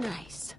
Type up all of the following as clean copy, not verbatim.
Nice.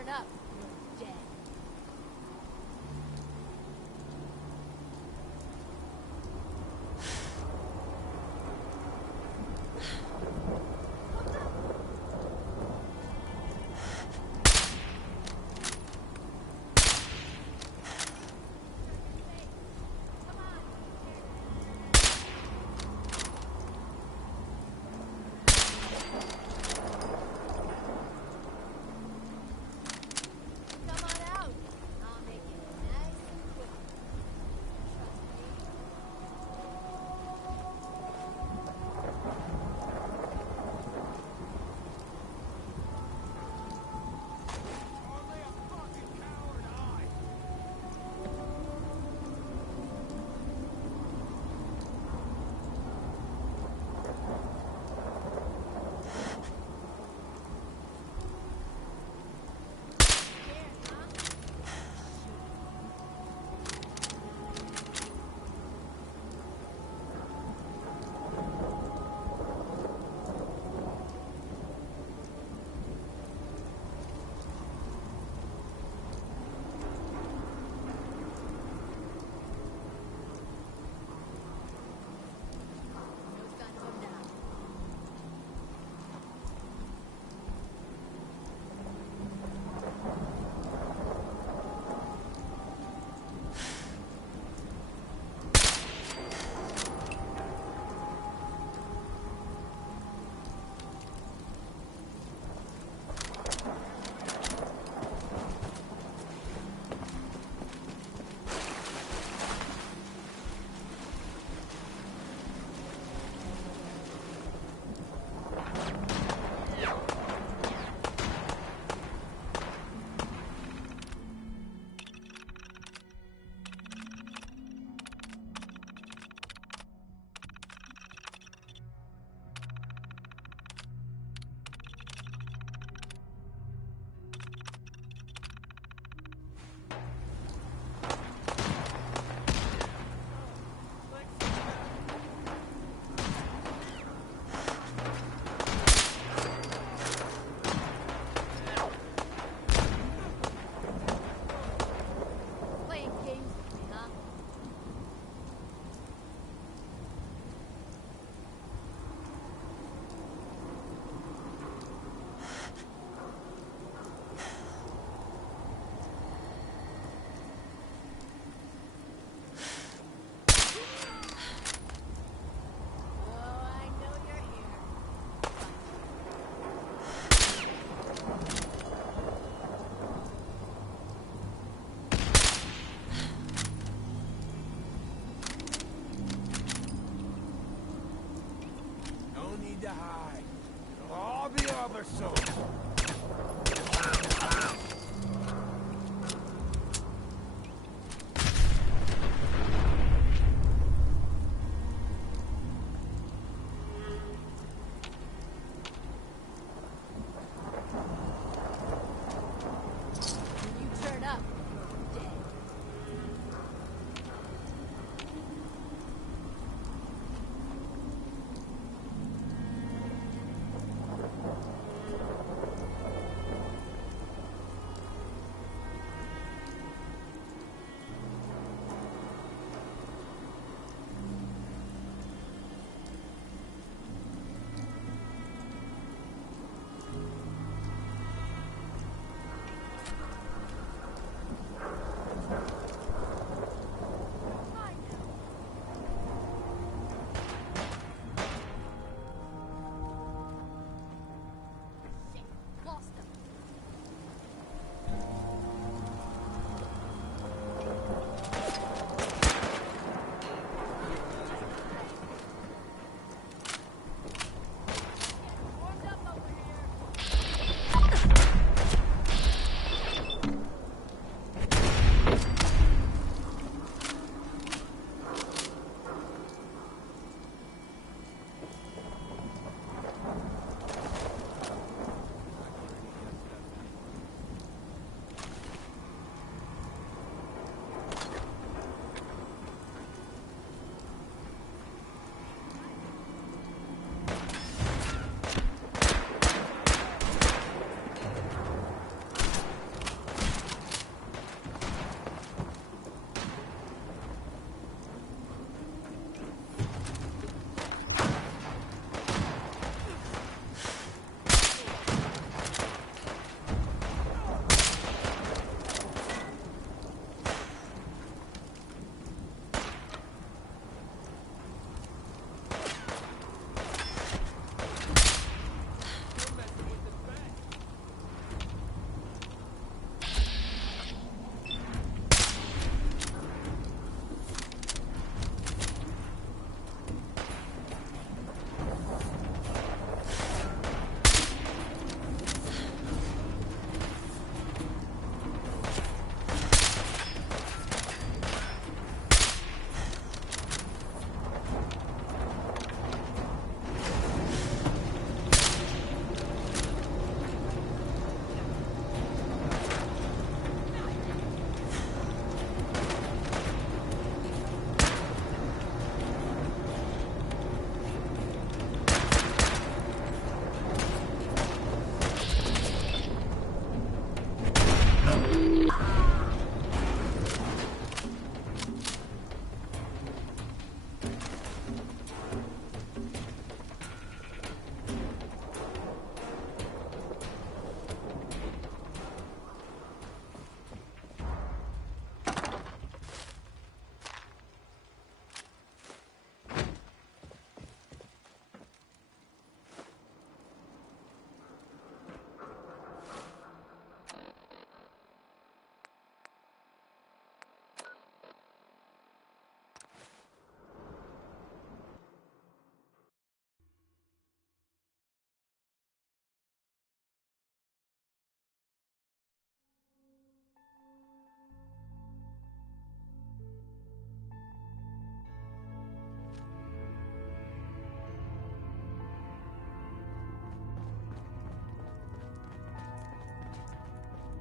turn up, you're dead. So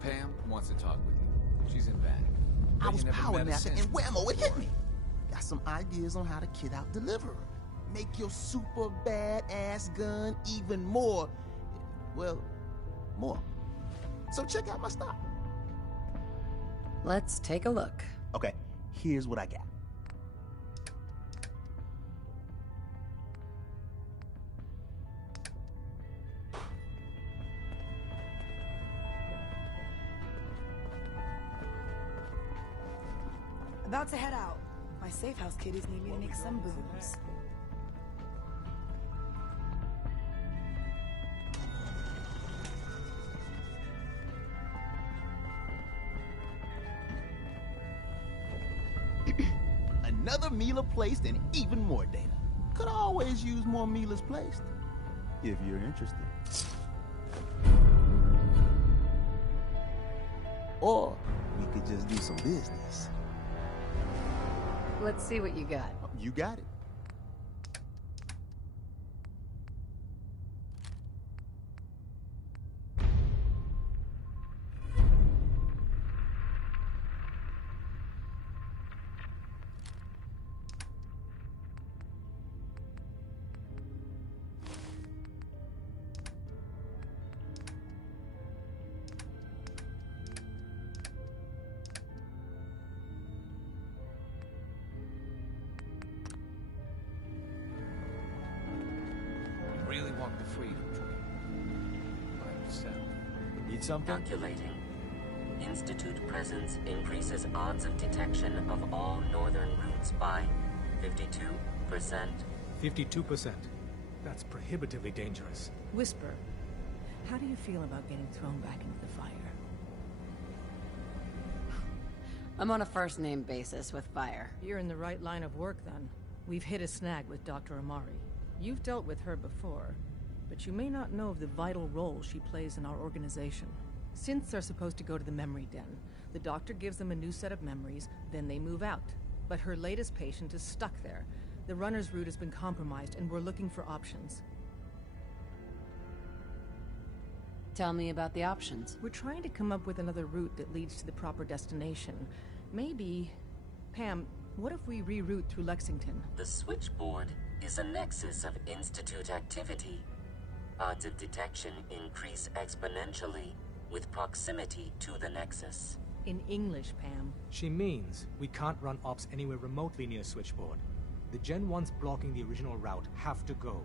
Pam wants to talk with you. She's in back. I was power napping and whammo, it hit me. Got some ideas on how to kid out Deliverer. Make your super badass gun even more, well, more. So check out my stuff. Let's take a look. Okay, here's what I got. About to head out. My safe house kiddies need me to make some booms. Another Mila placed and even more data. Could always use more Milas placed, if you're interested. Or we could just do some business. Let's see what you got. You got it. Really want the freedom train. By yourself. Need something? Calculating. Institute presence increases odds of detection of all northern routes by 52%. 52%. That's prohibitively dangerous. Whisper, how do you feel about getting thrown back into the fire? I'm on a first-name basis with Fire. You're in the right line of work, then. We've hit a snag with Dr. Amari. You've dealt with her before, but you may not know of the vital role she plays in our organization. Synths are supposed to go to the memory den. The doctor gives them a new set of memories, then they move out. But her latest patient is stuck there. The runner's route has been compromised, and we're looking for options. Tell me about the options. We're trying to come up with another route that leads to the proper destination. Maybe... Pam, what if we reroute through Lexington? The switchboard is a nexus of Institute activity. Odds of detection increase exponentially with proximity to the nexus. In English, Pam. She means we can't run ops anywhere remotely near Switchboard. The Gen 1s blocking the original route have to go.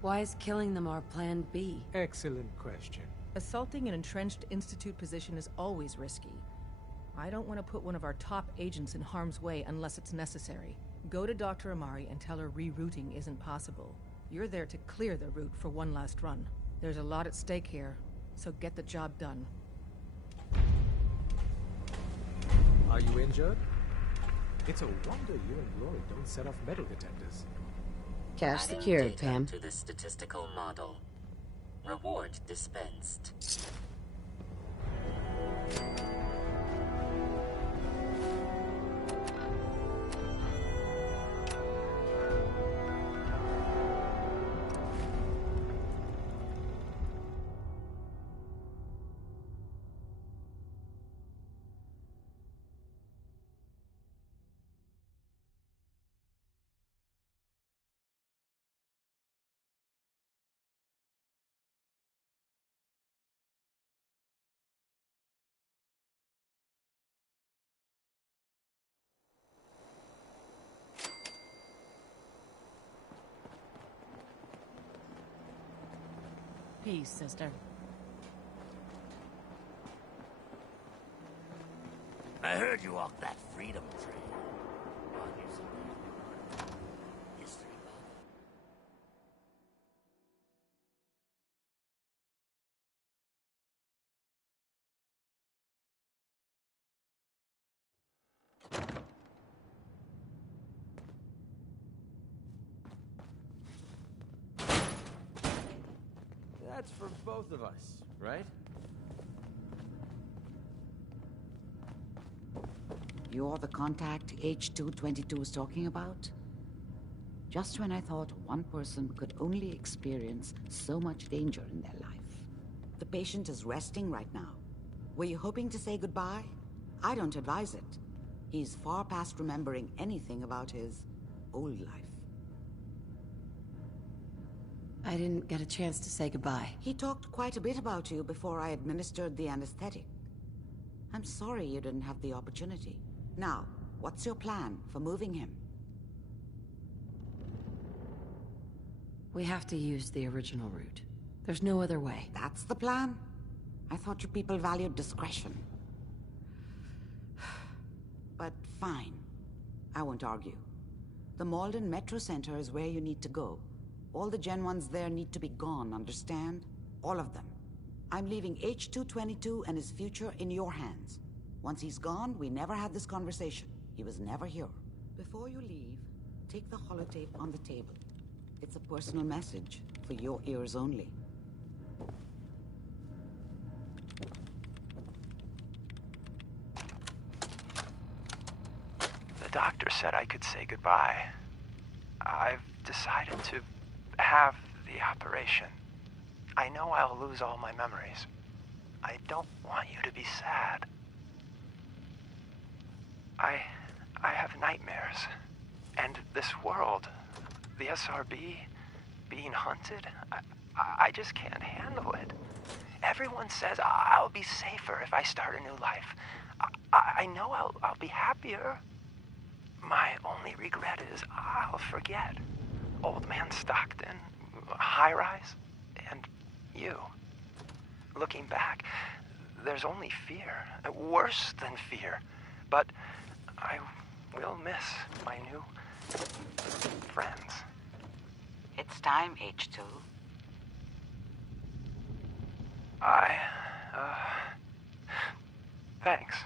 Why is killing them our plan B? Excellent question. Assaulting an entrenched Institute position is always risky. I don't want to put one of our top agents in harm's way unless it's necessary. Go to Dr. Amari and tell her rerouting isn't possible. You're there to clear the route for one last run. There's a lot at stake here, so get the job done. Are you injured? It's a wonder you and Glory don't set off metal detectors. Cache Adding secured, data Pam. to the statistical model. Reward dispensed. Peace, sister. I heard you walked that freedom trail. Well, here's some history buff. That's for both of us, right? You're the contact H222 is talking about? Just when I thought one person could only experience so much danger in their life. The patient is resting right now. Were you hoping to say goodbye? I don't advise it. He's far past remembering anything about his old life. I didn't get a chance to say goodbye. He talked quite a bit about you before I administered the anesthetic. I'm sorry you didn't have the opportunity. Now, what's your plan for moving him? We have to use the original route. There's no other way. That's the plan? I thought you people valued discretion. But fine. I won't argue. The Malden Metro Center is where you need to go. All the Gen 1s there need to be gone, understand? All of them. I'm leaving H222 and his future in your hands. Once he's gone, we never had this conversation. He was never here. Before you leave, take the holotape on the table. It's a personal message for your ears only. The doctor said I could say goodbye. I've decided to have the operation. I know I'll lose all my memories. I don't want you to be sad. I have nightmares. And this world, the SRB, being hunted, I just can't handle it. Everyone says I'll be safer if I start a new life. I know I'll be happier. My only regret is I'll forget. Old Man Stockton, High Rise, and you. Looking back, there's only fear. Worse than fear. But I will miss my new friends. It's time, H2. Thanks.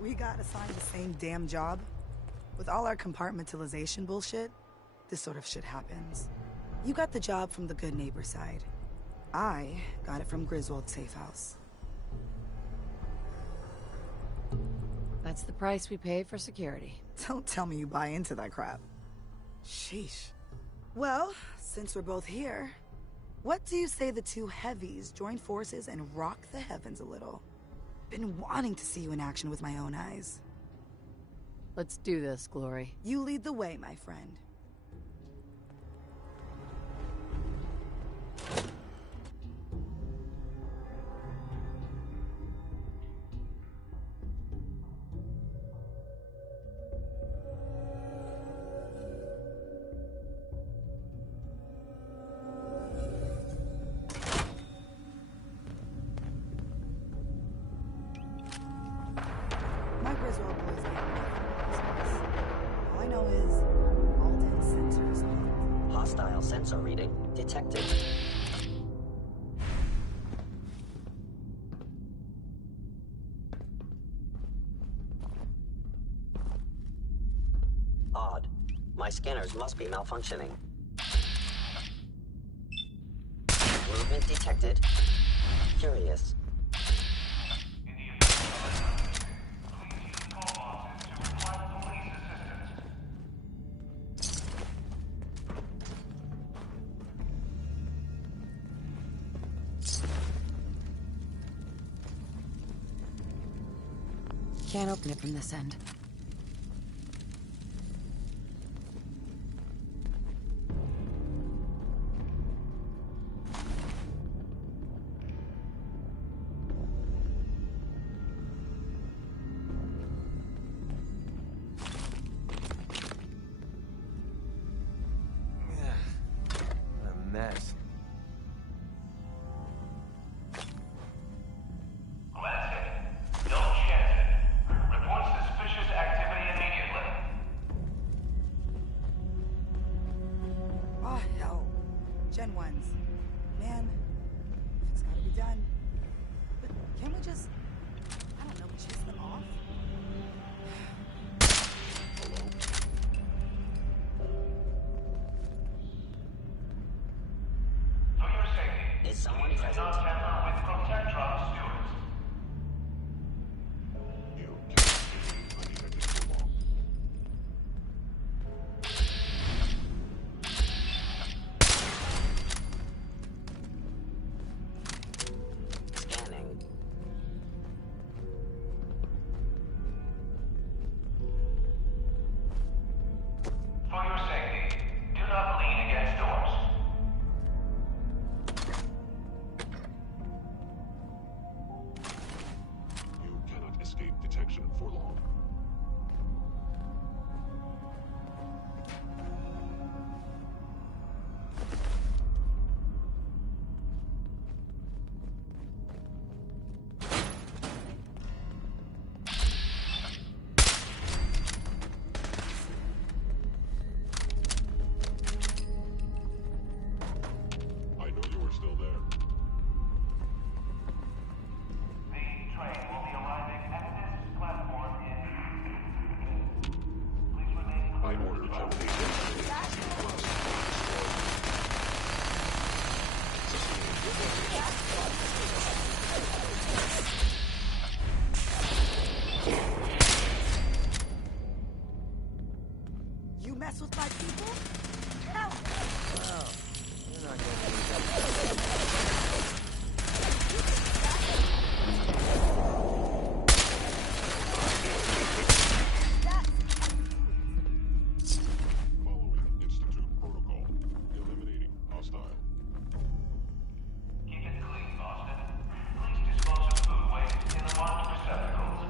We got assigned the same damn job. With all our compartmentalization bullshit, this sort of shit happens. You got the job from the good neighbor side. I got it from Griswold's safe house. That's the price we pay for security. Don't tell me you buy into that crap. Sheesh. Well, since we're both here, what do you say the two heavies join forces and rock the heavens a little? Been wanting to see you in action with my own eyes. Let's do this, Glory. You lead the way, my friend. Sensor reading detected. My scanners must be malfunctioning. Movement detected. Curious. Can't open it from this end. A mess. Oh, hell. Gen 1s. Man, it's gotta be done. But can't we just, I don't know, chase them off? Is someone present? Scanning. For your safety, do not lean against doors. You cannot escape detection for long. I know you are still there. The train will be arriving at this platform in... Please remain I clear. order termination. You mess with my people? Hell! Well, you're not gonna do Following Institute protocol. Eliminating hostile. Keep it clean, Boston. Please dispose of food waste in the marked receptacles.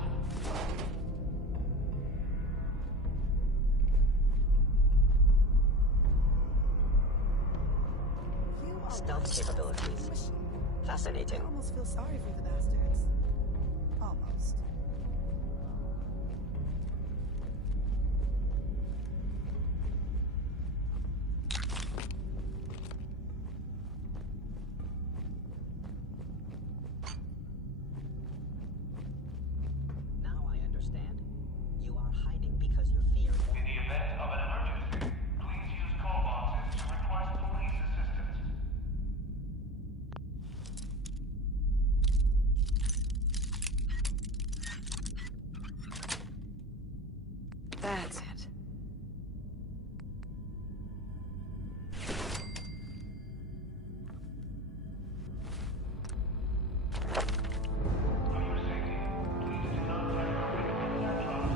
You are Stealth capabilities. I Fascinating. almost feel sorry for the bastards. Almost. Now I understand. You are hiding because you fear In the event of an emergency, please use call boxes to request police assistance. That's it. For your safety, please do not tamper with the electronic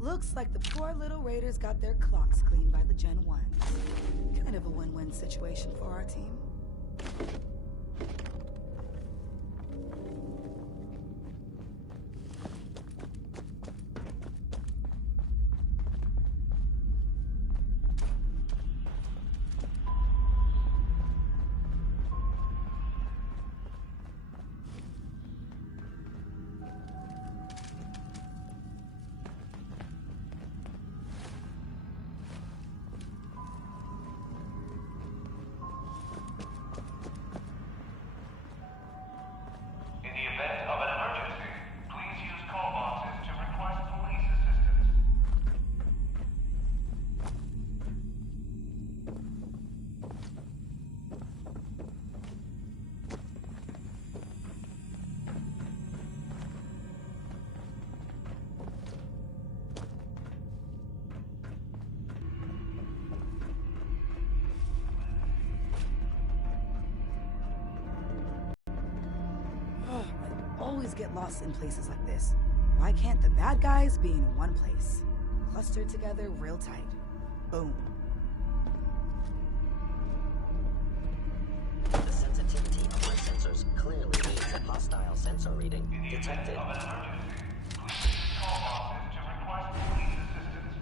Looks like the poor little raiders got their clocks cleaned by the Gen 1s. Kind of a win-win situation for our team. In the event of an emergency, please use call boxes to request police assistance. I always get lost in places like this. Why can't the bad guys be in one place? Clustered together real tight. Boom. The sensitivity of my sensors clearly leads to hostile sensor reading detected. Of an emergency, please use call boxes to request police assistance.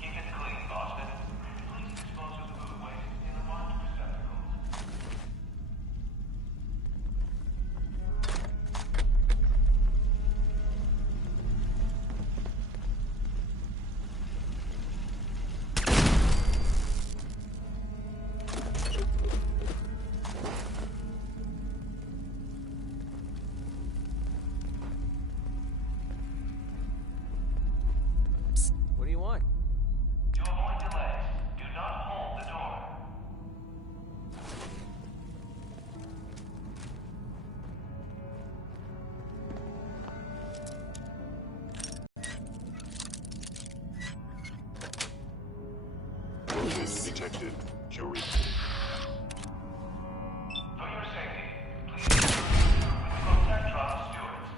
Keep it clean, Boston. Please dispose of food waste in the marked receptacles. What do you want? To avoid delays, do not hold the door. Building detected. Jury. For your safety, please with contact drop stewards.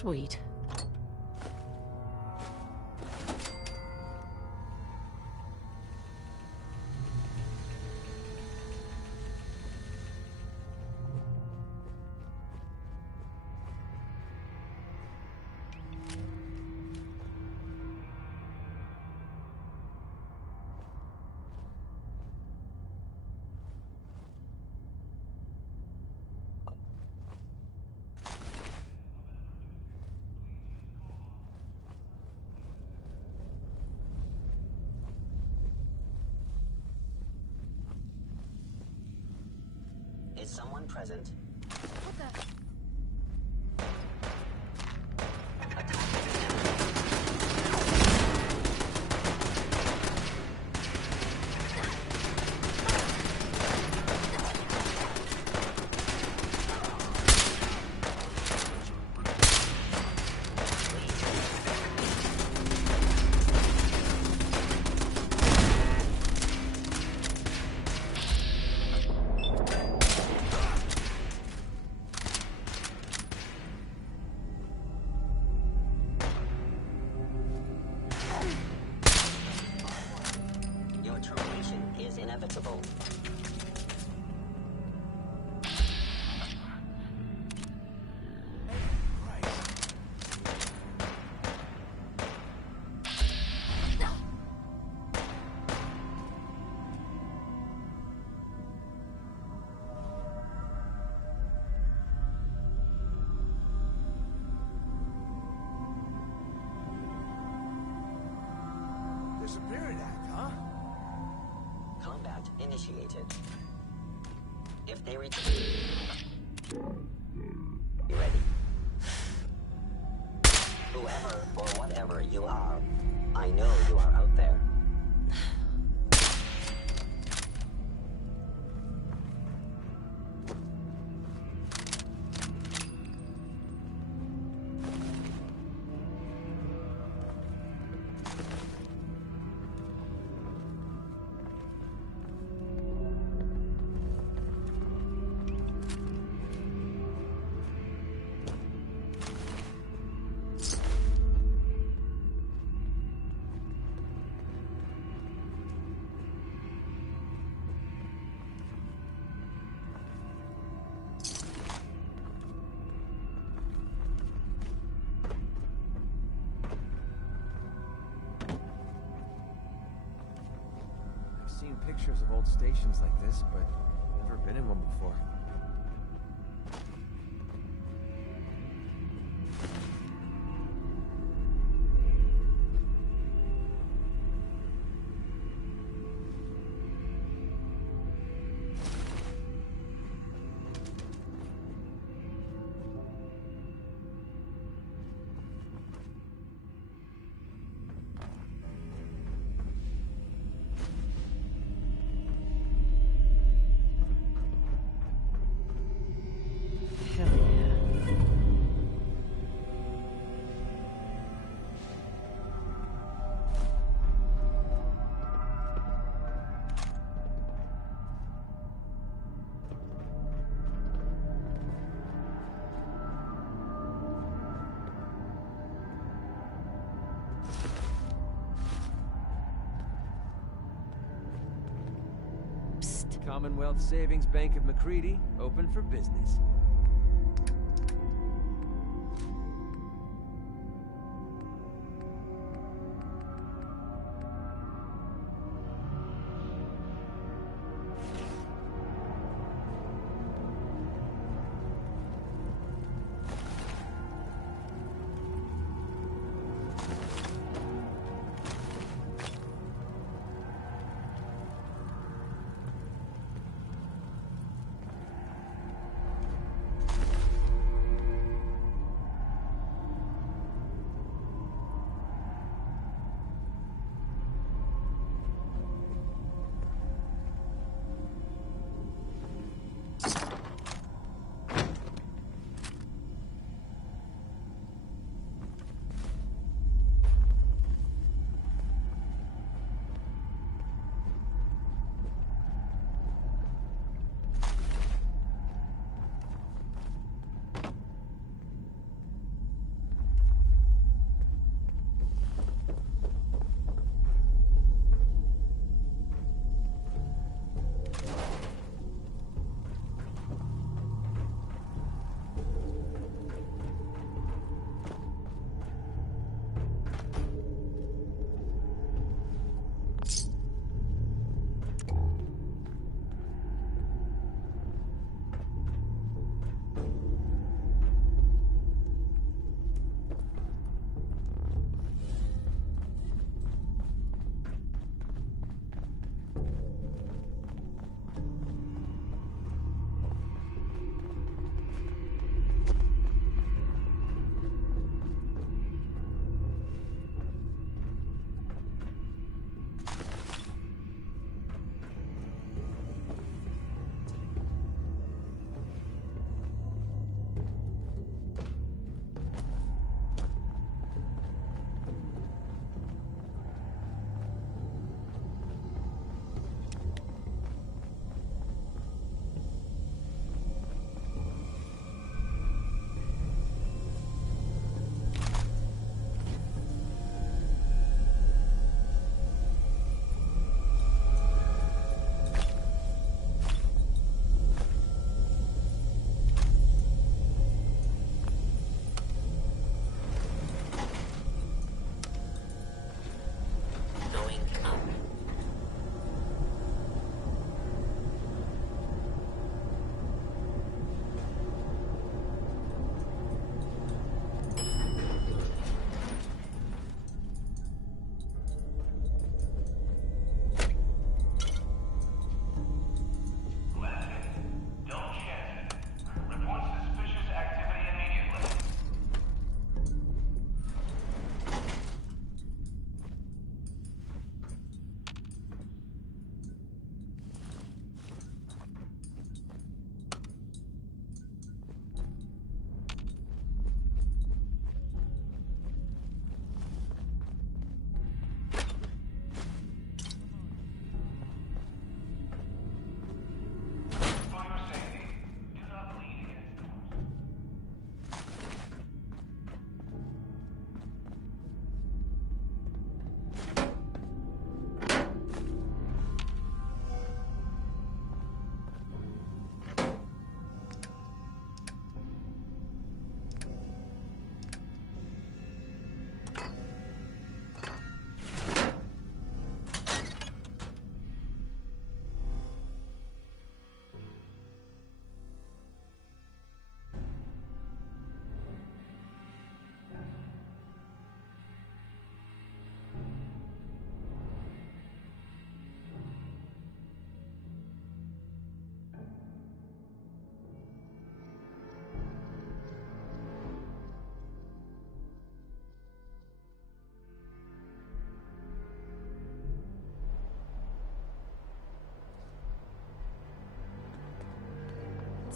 Sweet. Is someone present? What the? Inevitable. Disappearing act, huh? Combat initiated. If they return, be ready. Whoever or whatever you are, I know you are out there. Seen pictures of old stations like this, but never been in one before. Commonwealth Savings Bank of McCready, open for business.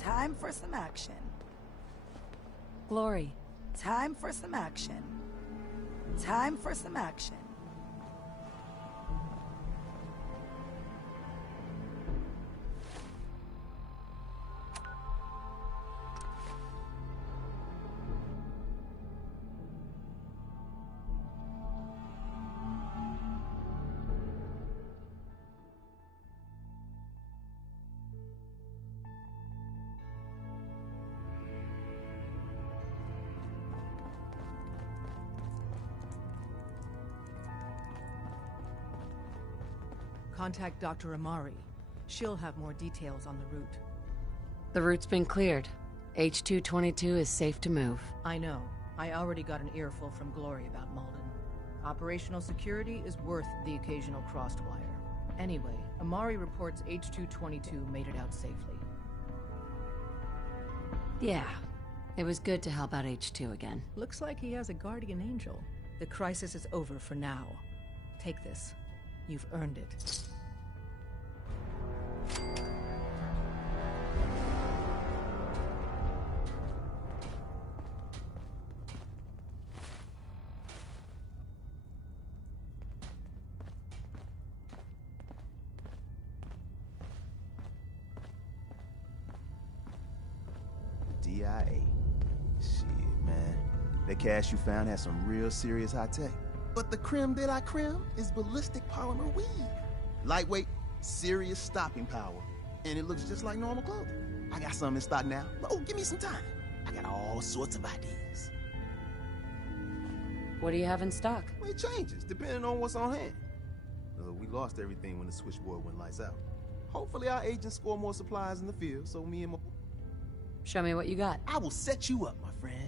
Time for some action. Glory. Time for some action. Time for some action. Contact Dr. Amari. She'll have more details on the route. The route's been cleared. H-222 is safe to move. I know. I already got an earful from Glory about Malden. Operational security is worth the occasional crossed wire. Anyway, Amari reports H-222 made it out safely. Yeah. It was good to help out H-2 again. Looks like he has a guardian angel. The crisis is over for now. Take this. You've earned it. DIA. Shit, man. That cache you found has some real serious high tech. But the creme de la creme is ballistic polymer weave. Lightweight, serious stopping power. And it looks just like normal clothing. I got some in stock now. Oh, give me some time. I got all sorts of ideas. What do you have in stock? Well, it changes, depending on what's on hand. We lost everything when the switchboard went lights out. Hopefully our agents score more supplies in the field, so me and my... Show me what you got. I will set you up, my friend.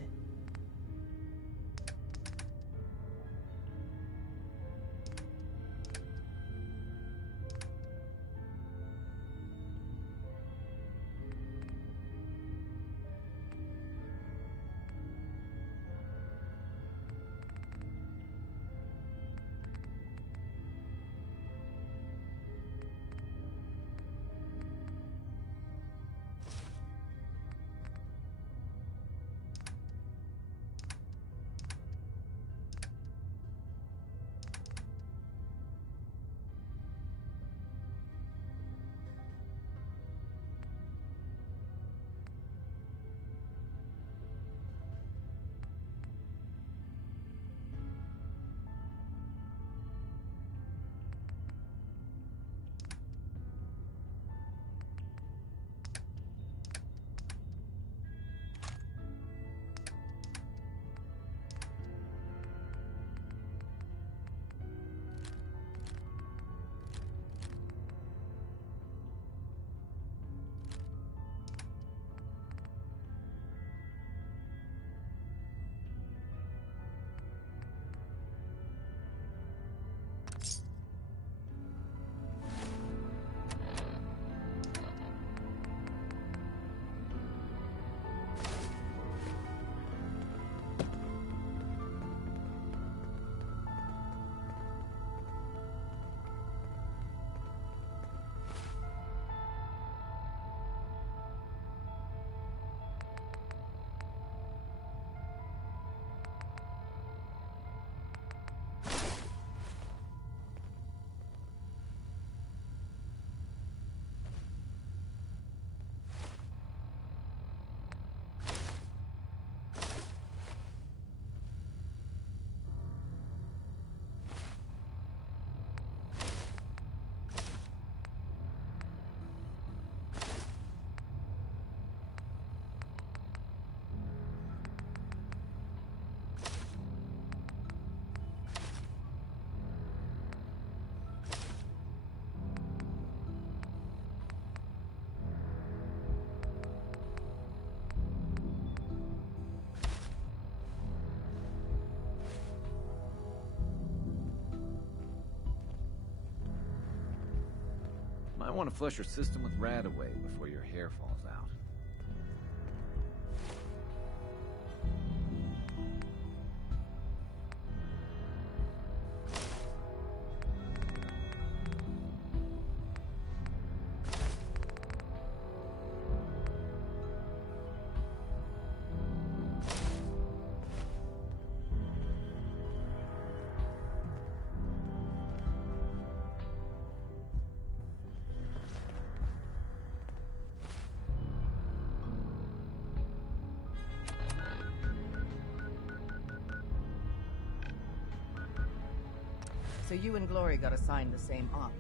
Might want to flush your system with Radaway before your hair falls out. So you and Glory got assigned the same op.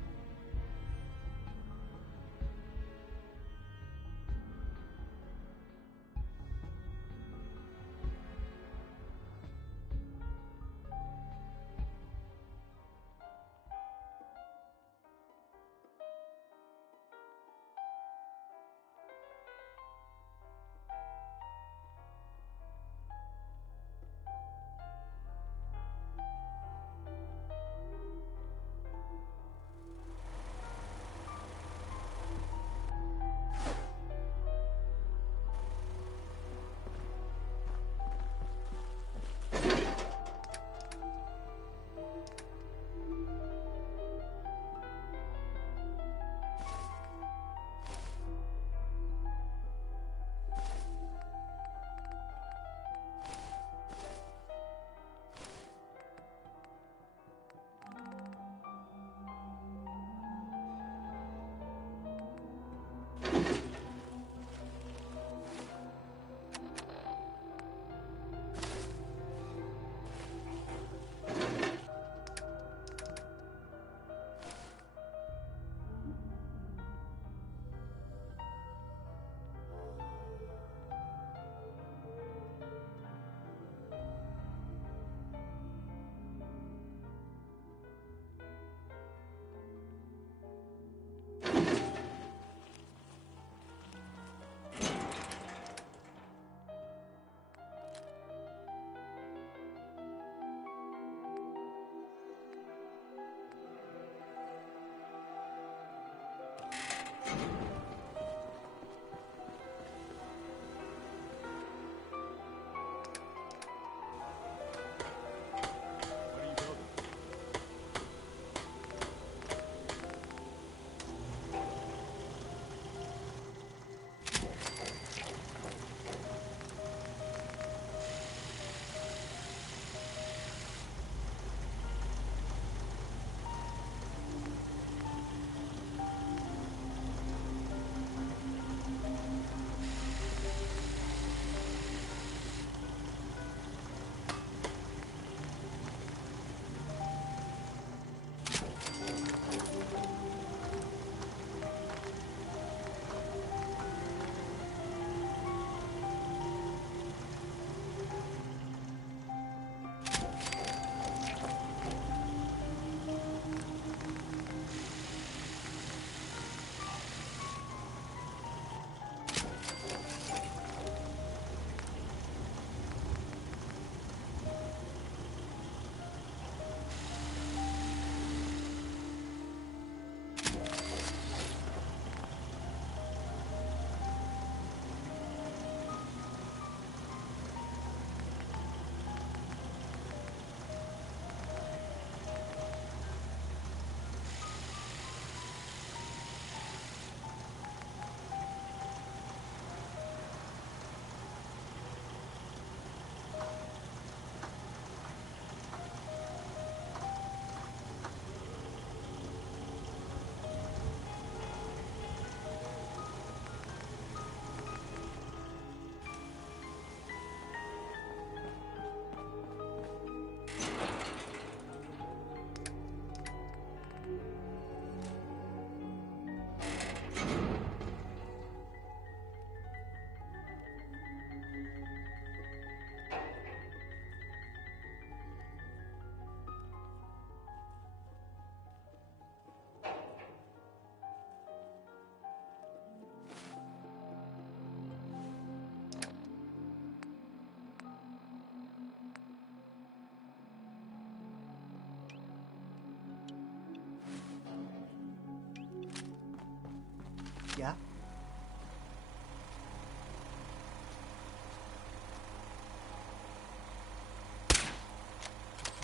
Yeah?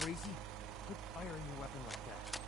Crazy? Quit firing your weapon like that.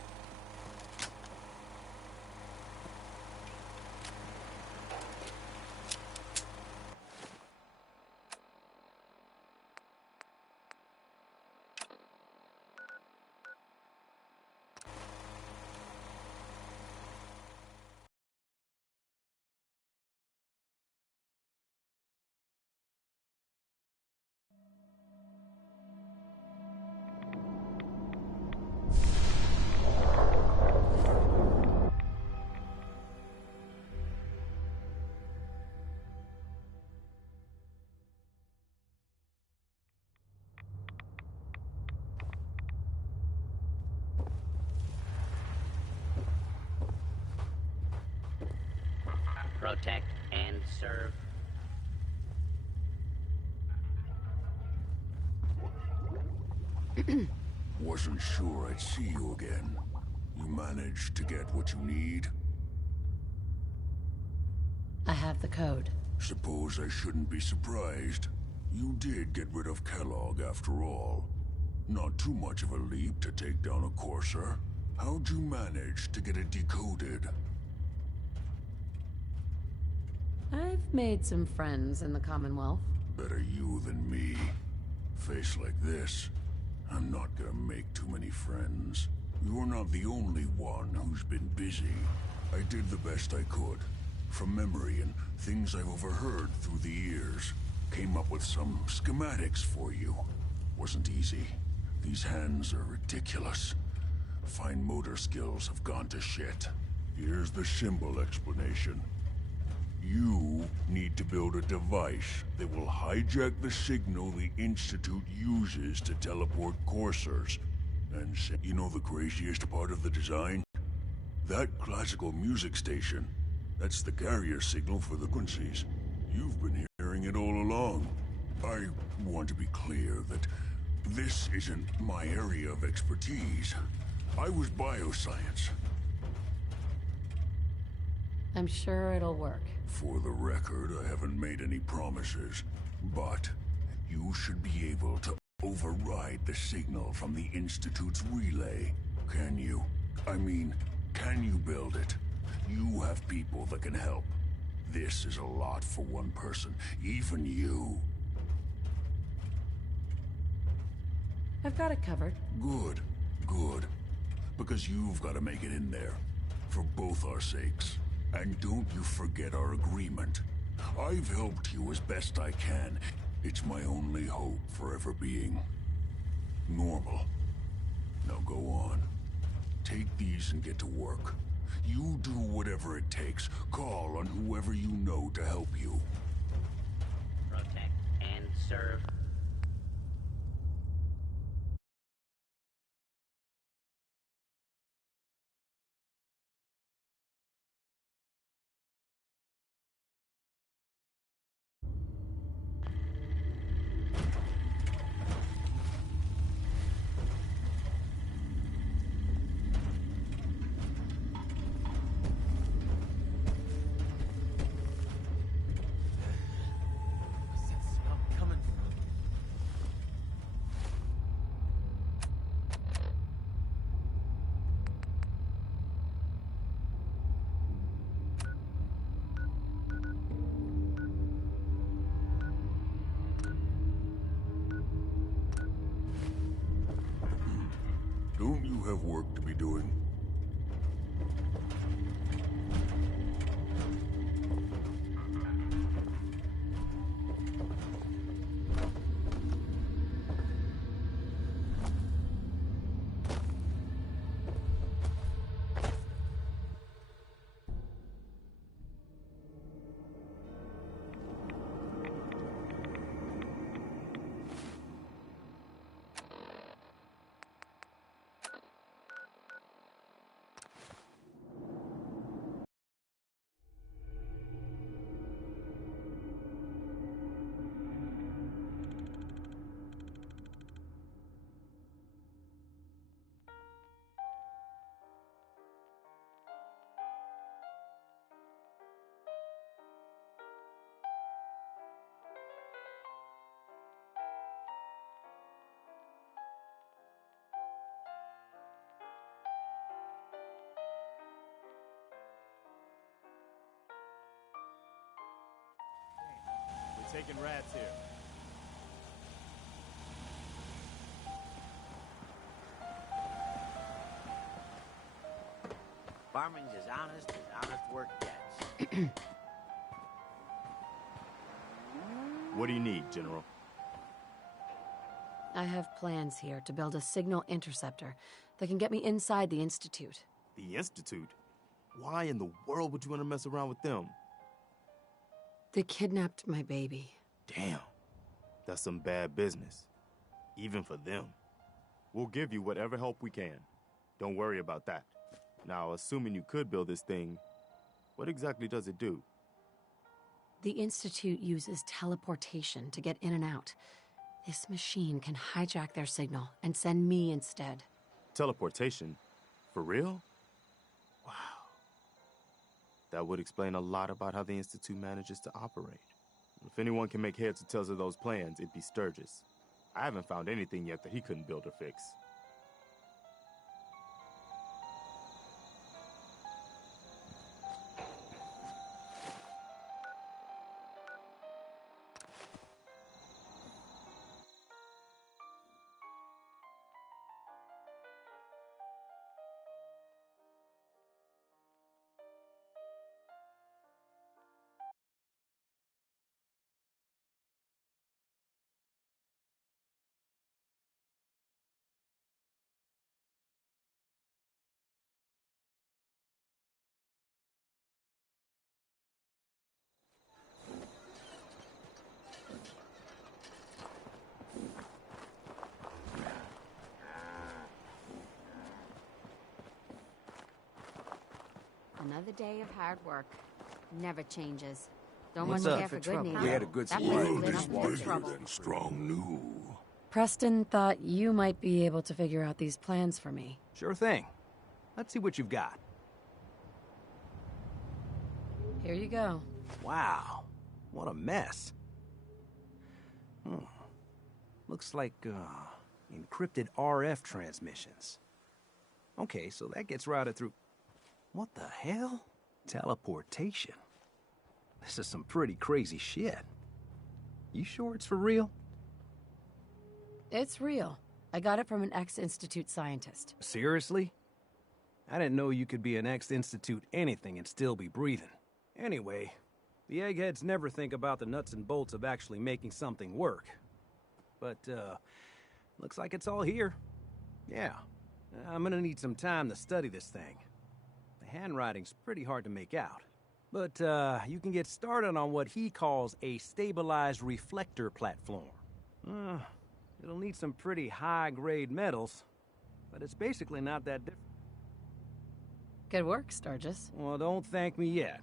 Protect and serve. Wasn't sure I'd see you again. You managed to get what you need? I have the code. Suppose I shouldn't be surprised. You did get rid of Kellogg after all. Not too much of a leap to take down a courser. How'd you manage to get it decoded? I've made some friends in the Commonwealth. Better you than me. Face like this, I'm not gonna make too many friends. You're not the only one who's been busy. I did the best I could. From memory and things I've overheard through the years. Came up with some schematics for you. Wasn't easy. These hands are ridiculous. Fine motor skills have gone to shit. Here's the symbol explanation. You need to build a device that will hijack the signal the Institute uses to teleport coursers. And you know the craziest part of the design? That classical music station. That's the carrier signal for the frequencies. You've been hearing it all along. I want to be clear that this isn't my area of expertise. I was bioscience. I'm sure it'll work. For the record, I haven't made any promises, but you should be able to override the signal from the Institute's relay. Can you? I mean, can you build it? You have people that can help. This is a lot for one person, even you. I've got it covered. Good, good. Because you've got to make it in there. For both our sakes. And don't you forget our agreement. I've helped you as best I can. It's my only hope for ever being normal. Now go on. Take these and get to work. You do whatever it takes. Call on whoever you know to help you. Protect and serve. Don't you have work to be doing? We're taking rats here. Farming's as honest work gets. What do you need, General? I have plans here to build a signal interceptor that can get me inside the Institute. The Institute? Why in the world would you want to mess around with them? They kidnapped my baby. Damn. That's some bad business. Even for them. We'll give you whatever help we can. Don't worry about that. Now, assuming you could build this thing, what exactly does it do? The Institute uses teleportation to get in and out. This machine can hijack their signal and send me instead. Teleportation? For real? Wow. That would explain a lot about how the Institute manages to operate. If anyone can make heads or tails of those plans, it'd be Sturgis. I haven't found anything yet that he couldn't build or fix. Another day of hard work. Never changes. Don't What's much up? care for good neighbors. We had a good That split. place World lit is up in bigger trouble. than strong new. Preston thought you might be able to figure out these plans for me. Sure thing. Let's see what you've got. Here you go. Wow. What a mess. Looks like, encrypted RF transmissions. Okay, so that gets routed through... What the hell? Teleportation. This is some pretty crazy shit. You sure it's for real? It's real. I got it from an ex-Institute scientist. Seriously? I didn't know you could be an ex-Institute anything and still be breathing. Anyway, the eggheads never think about the nuts and bolts of actually making something work. But, looks like it's all here. Yeah, I'm gonna need some time to study this thing. The handwriting's pretty hard to make out. But, you can get started on what he calls a stabilized reflector platform. It'll need some pretty high-grade metals, but it's basically not that different. Good work, Sturgis. Well, don't thank me yet.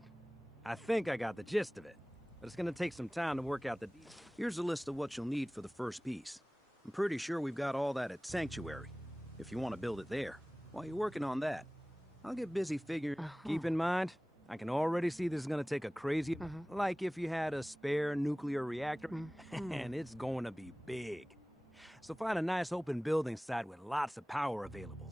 I think I got the gist of it, but it's gonna take some time to work out the details. Here's a list of what you'll need for the first piece. I'm pretty sure we've got all that at Sanctuary, if you want to build it there. While you're working on that, I'll get busy figuring. Keep in mind, I can already see this is gonna take a crazy... Like if you had a spare nuclear reactor, and it's going to be big. So find a nice open building site with lots of power available.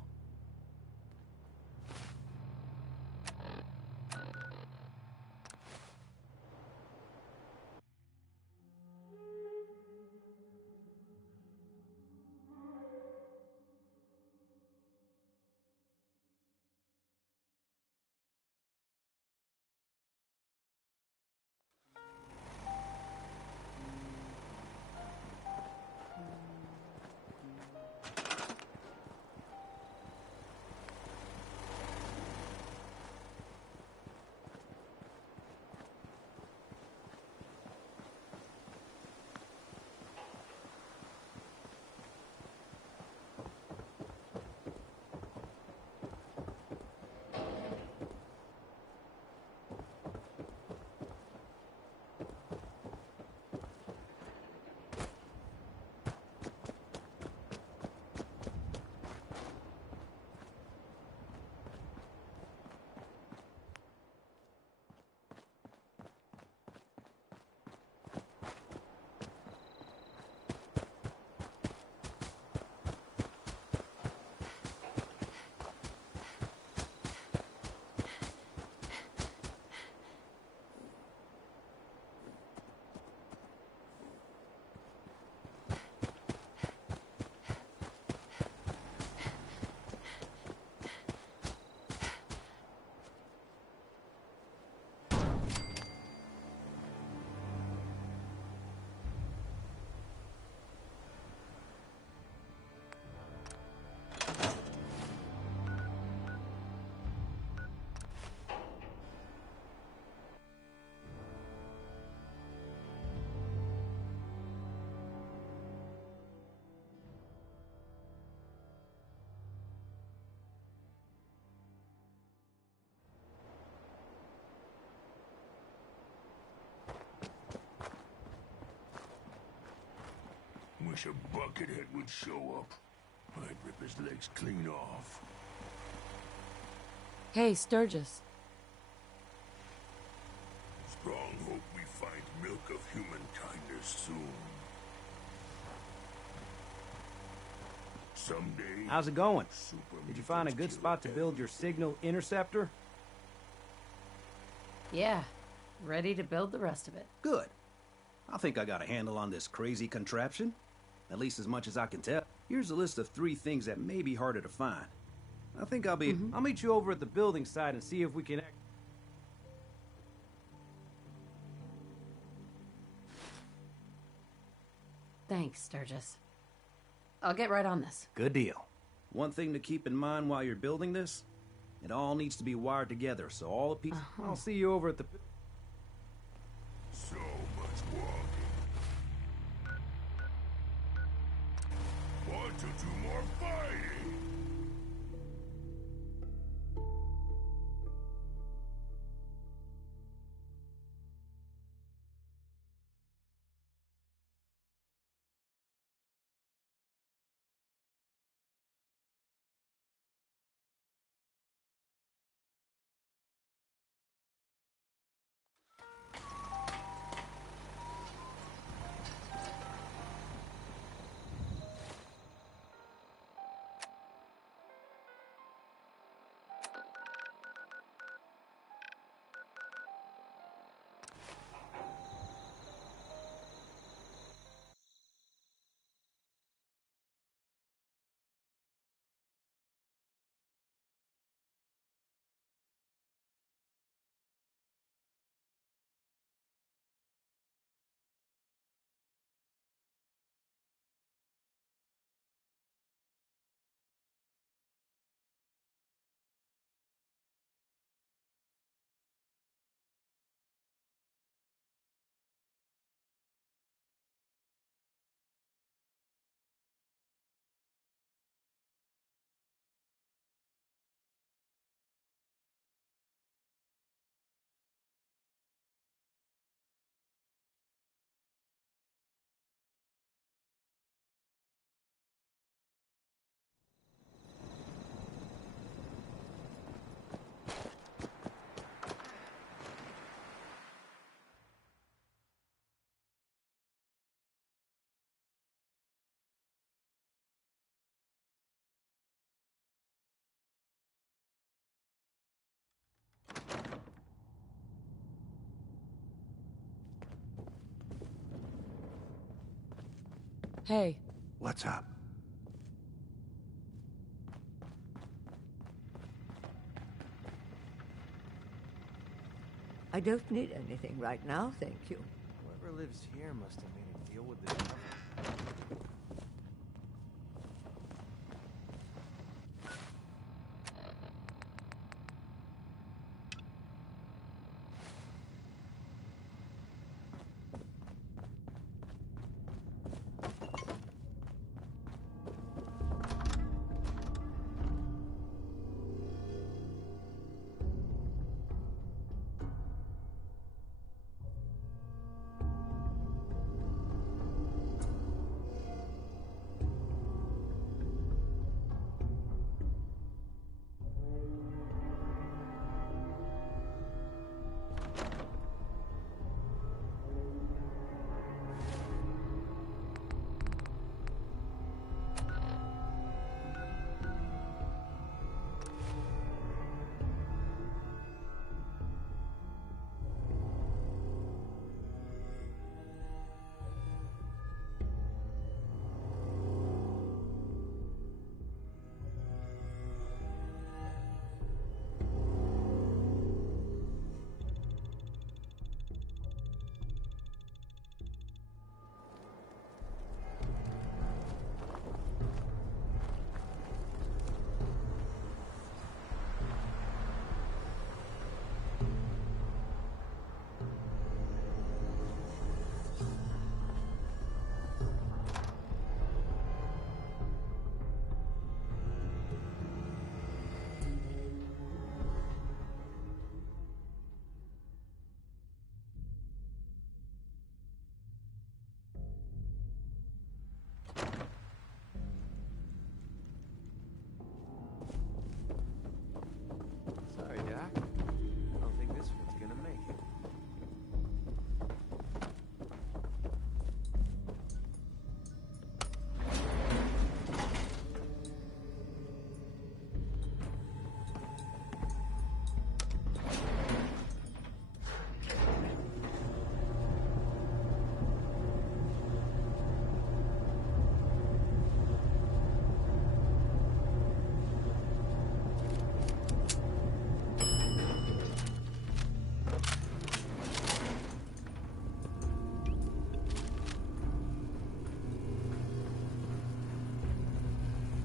wish a buckethead would show up. I'd rip his legs clean off. Hey, Sturgis. Strong hope we find milk of human kindness soon. Someday... How's it going? Did you find a good spot to build your signal interceptor? Yeah, ready to build the rest of it. Good. I think I got a handle on this crazy contraption. At least as much as I can tell. Here's a list of 3 things that may be harder to find. I think I'll meet you over at the building site and see if we can... Thanks, Sturgis. I'll get right on this. Good deal. One thing to keep in mind while you're building this, it all needs to be wired together, so all the pieces... I'll see you over at the... So much walking. Want to do more fighting? Hey. What's up? I don't need anything right now, thank you. Whoever lives here must have made a deal with the devil.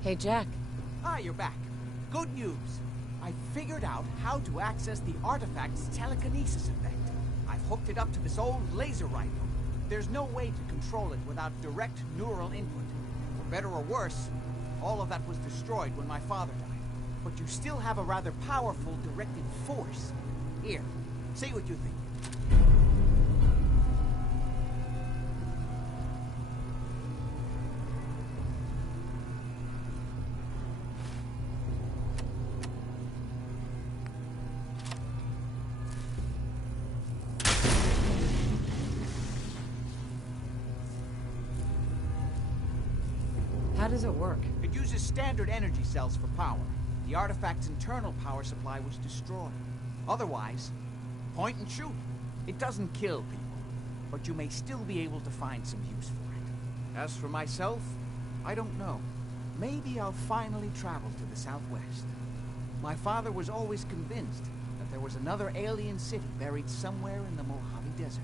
Hey, Jack. Ah, you're back. Good news. I figured out how to access the artifact's telekinesis effect. I've hooked it up to this old laser rifle. There's no way to control it without direct neural input. For better or worse, all of that was destroyed when my father died. But you still have a rather powerful directed force. Here, see what you think. How does it work? It uses standard energy cells for power. The artifact's internal power supply was destroyed. Otherwise, point and shoot. It doesn't kill people, but you may still be able to find some use for it. As for myself, I don't know. Maybe I'll finally travel to the Southwest. My father was always convinced that there was another alien city buried somewhere in the Mojave Desert.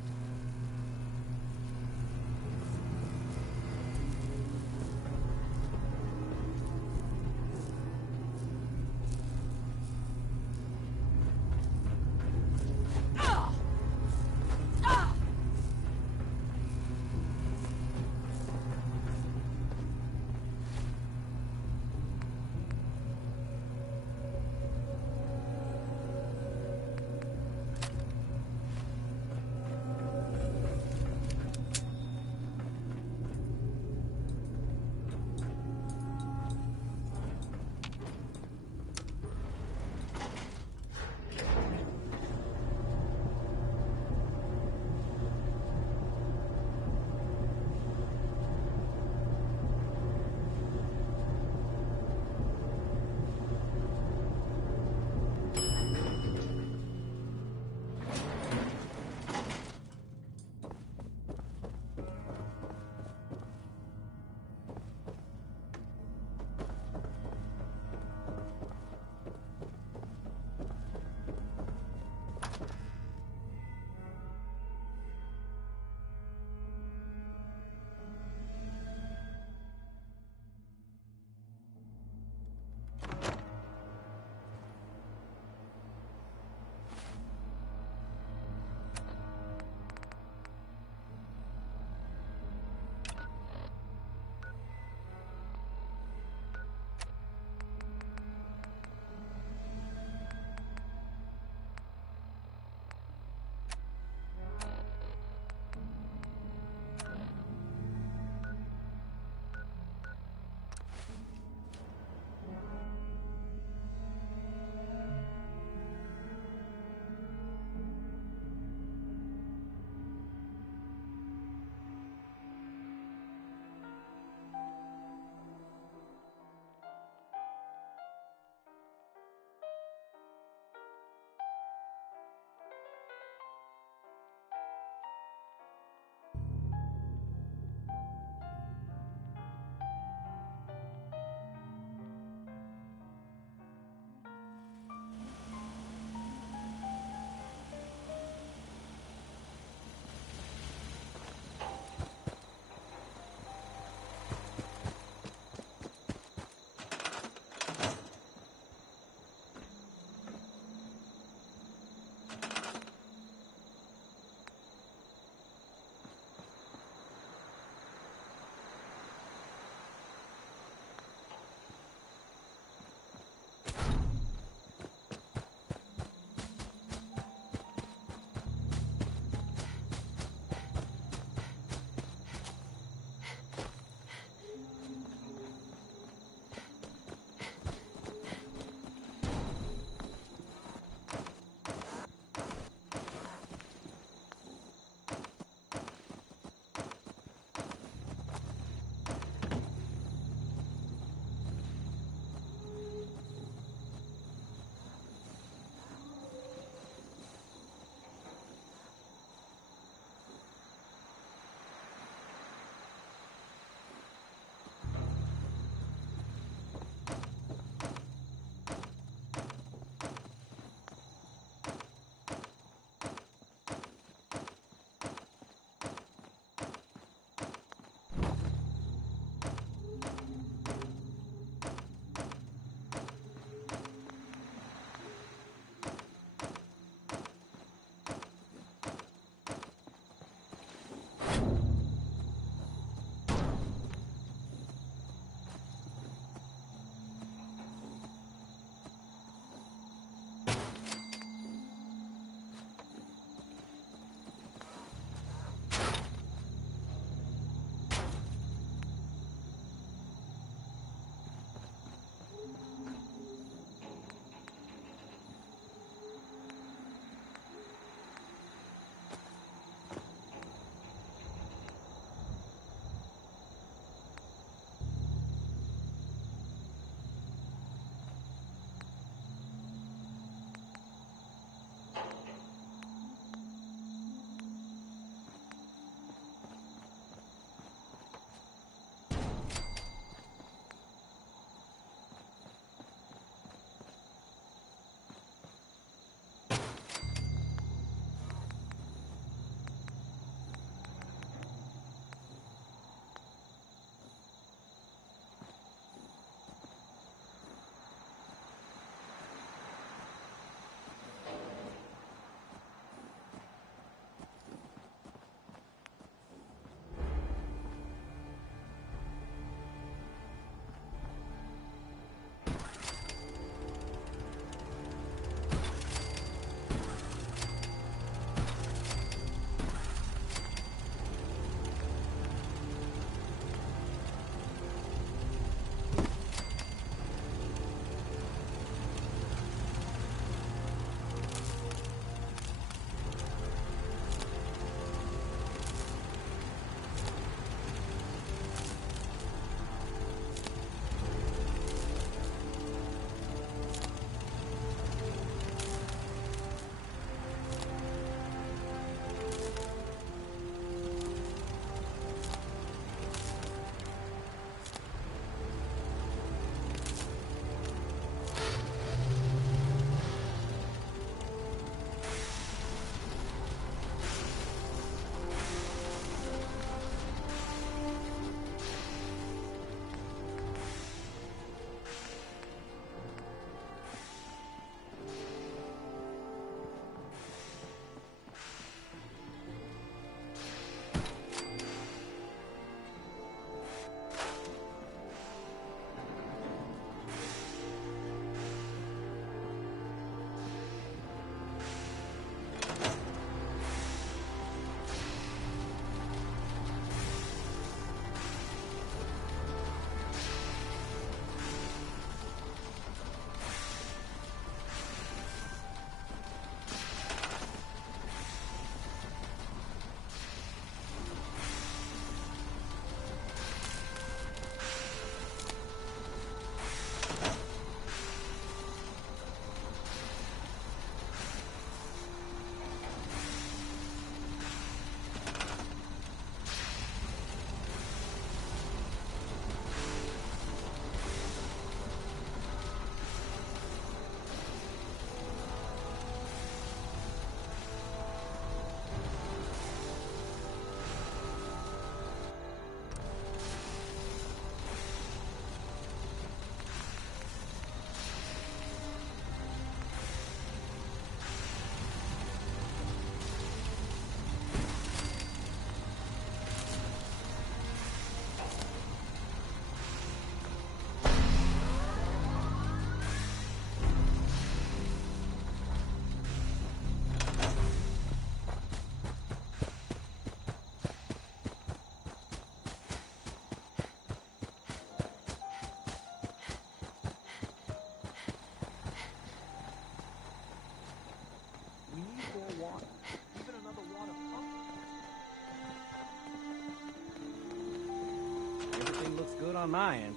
on my end.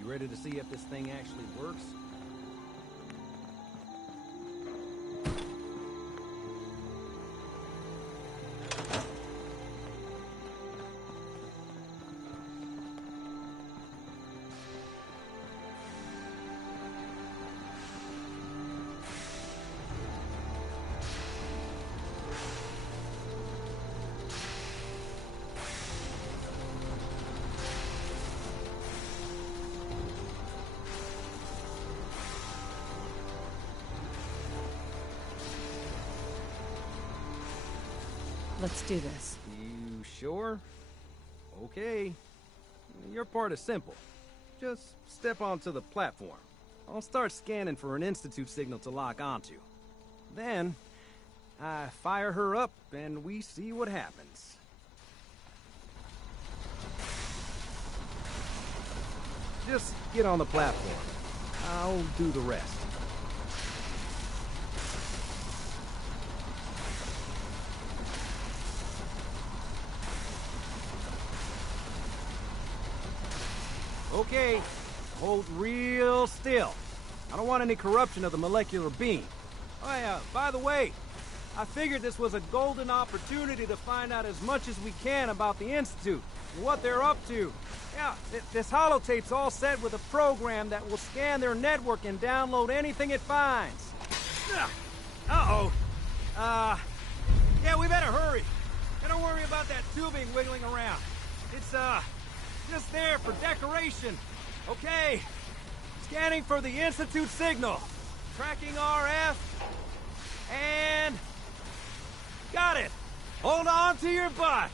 You ready to see if this thing actually works? Let's do this. You sure? Okay. Your part is simple. Just step onto the platform. I'll start scanning for an Institute signal to lock onto. Then, I fire her up and we see what happens. Just get on the platform. I'll do the rest. Okay, hold real still. I don't want any corruption of the molecular beam. Oh yeah, by the way, I figured this was a golden opportunity to find out as much as we can about the Institute and what they're up to. Yeah, this holotape's all set with a program that will scan their network and download anything it finds. Uh-oh. Yeah, we better hurry. And don't worry about that tubing wiggling around. It's, just there for decoration. Okay. Scanning for the Institute signal. Tracking RF. And... got it. Hold on to your butt.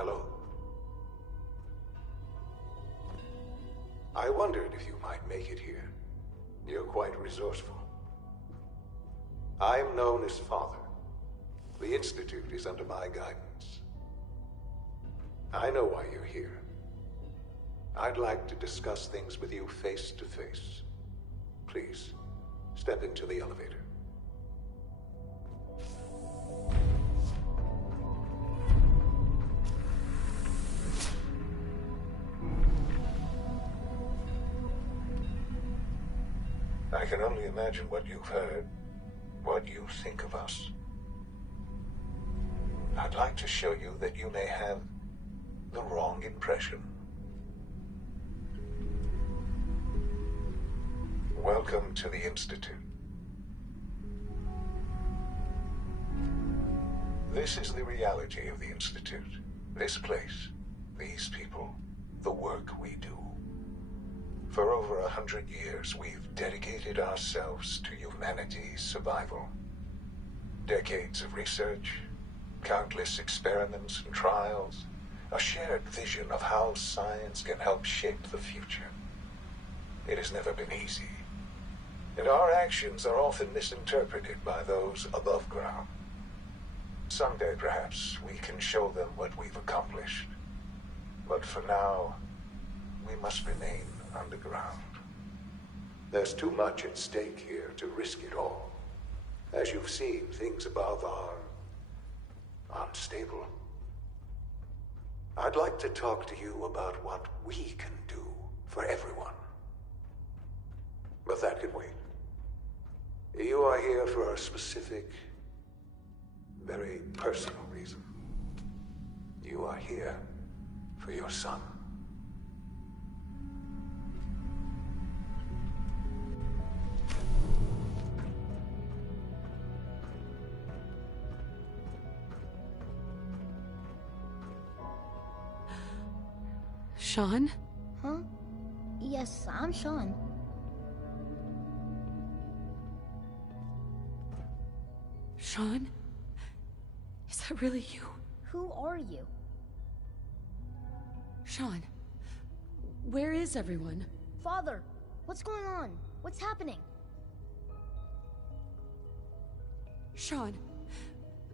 Hello. I wondered if you might make it here. You're quite resourceful. I'm known as Father. The Institute is under my guidance. I know why you're here. I'd like to discuss things with you face to face. Please, step into the elevator. I can only imagine what you've heard, what you think of us. I'd like to show you that you may have the wrong impression. Welcome to the Institute. This is the reality of the Institute. This place these people, the work we do. For over 100 years, we've dedicated ourselves to humanity's survival. Decades of research, countless experiments and trials, a shared vision of how science can help shape the future. It has never been easy, and our actions are often misinterpreted by those above ground. Someday, perhaps, we can show them what we've accomplished. But for now, we must remain underground. There's too much at stake here to risk it all. As you've seen, things above are unstable. I'd like to talk to you about what we can do for everyone. But that can wait. You are here for a specific, very personal reason. You are here for your son. Sean? Huh? Yes, I'm Sean. Sean? Is that really you? Who are you? Sean, where is everyone? Father, what's going on? What's happening? Sean,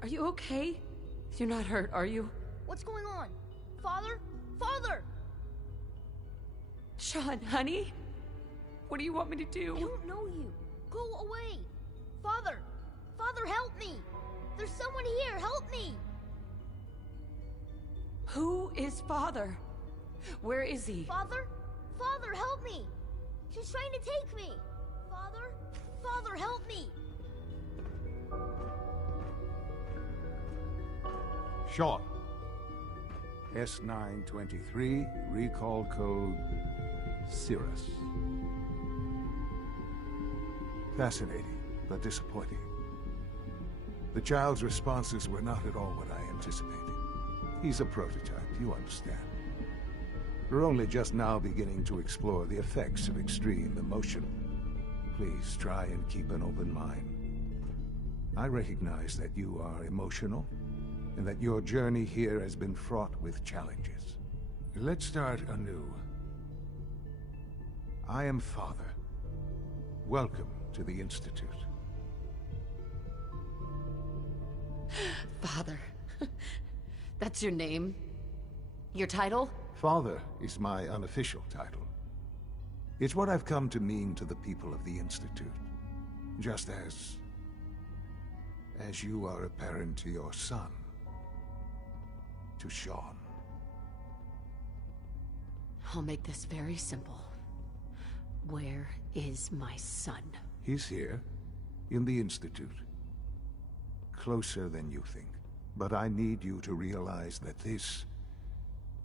are you okay? You're not hurt, are you? What's going on? Father? Father! Sean, honey? What do you want me to do? I don't know you. Go away! Father! Father, help me! There's someone here, help me! Who is Father? Where is he? Father? Father, help me! She's trying to take me! Father? Father, help me! Sean. S923, recall code Cirrus. Fascinating, but disappointing. The child's responses were not at all what I anticipated. He's a prototype, you understand. We're only just now beginning to explore the effects of extreme emotion. Please try and keep an open mind. I recognize that you are emotional, and that your journey here has been fraught with challenges. Let's start anew. I am Father. Welcome to the Institute. Father. That's your name? Your title? Father is my unofficial title. It's what I've come to mean to the people of the Institute. Just as you are a parent to your son. To Sean. I'll make this very simple. Where is my son? He's here, in the Institute. Closer than you think. But I need you to realize that this